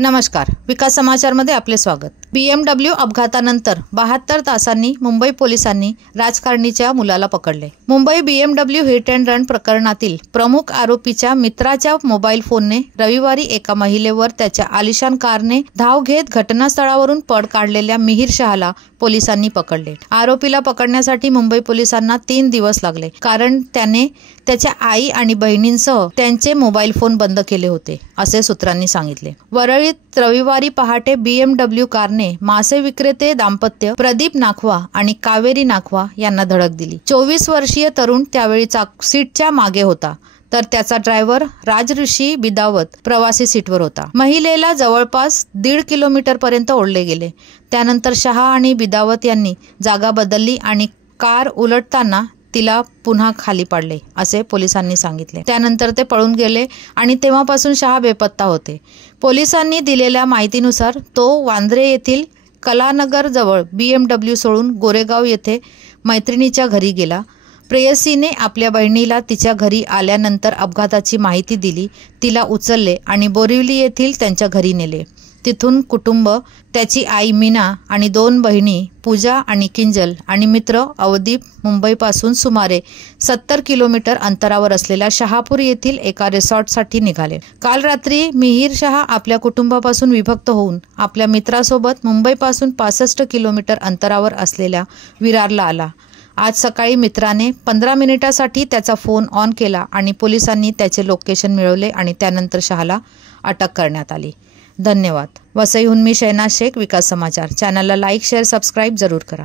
नमस्कार, विकास समाचारमध्ये आपले स्वागत। BMW अपघातानंतर 72 तासांनी मुंबई पोलिसांनी राजकारणीच्या मुलाला पकडले। Mumbai BMW hit and run प्रकरणातील प्रमुख आरोपीच्या मित्राच्या मोबाईल फोनने रविवारी एका महिलेवर त्याच्या आलिशान कारने धाव घेत घटनास्थळावरून पळ काढलेल्या मिहिर शहाला पोलिसांनी पकडले। आरोपीला पकडण्यासाठी मुंबई पोलिसांना 3 दिवस लागले, कारण त्याने त्याच्या आई आणि बहिणींसह त्यांचे मोबाईल फोन बंद केले होते, असे सूत्रांनी सांगितले। वरळीत रविवारी पहाटे BMW कारने मासे विक्रेते दाम्पत्य प्रदीप नाखवा आणि कावेरी नाखवा यांना धडक दिली। 24 वर्षीय तरुण त्यावेळी सीटच्या मागे होता, तर त्याचा ड्रायव्हर राजऋषी बिदावत प्रवासी सीटवर होता। महिलेला जवळपास 1.5 किलोमीटर पर्यंत ओढले गेले। त्यानंतर शहा आणि बिदावत यांनी जागा बदलली आणि कार उलटताना तिला पुन्हा खाली पाडले, असे पोलिसांनी सांगितले। त्यानंतर ते पळून गेले आणि तेव्हापासून शहा बेपत्ता होते। पोलिसांनी दिलेल्या माहितीनुसार तो वांद्रे येथील कलानगर जवळ BMW सोडून गोरेगाव येथे मैत्रिणीच्या घरी गेला। प्रेयसीने आपल्या बहिणीला तिच्या घरी आल्यानंतर अपघाताची माहिती दिली, तिला उचलले आणि बोरिवली येथील त्यांच्या घरी नेले। तिथून कुटुंब, त्याची आई मीना आणि 2 बहिणी पूजा आणि किंजल आणि मित्र अवदीप मुंबईपासून सुमारे 70 किलोमीटर अंतरावर असलेल्या शहापूर येथील एका रिसॉर्टसाठी निघाले। काल रात्री मिहिर शहा आपल्या कुटुंबापासून विभक्त होऊन आपल्या मित्रासोबत मुंबईपासून 65 किलोमीटर अंतरावर असलेल्या विरारला आला। आज सकाळी मित्राने 15 मिनिटासाठी त्याचा फोन ऑन केला आणि पोलिसांनी त्याचे लोकेशन मिळवले आणि त्यानंतर शहाला अटक करण्यात आली। धन्यवाद। वसईहून मी शहनाज शेख, विकास समाचार। चॅनलला लाईक, शेअर, सबस्क्राईब जरूर करा।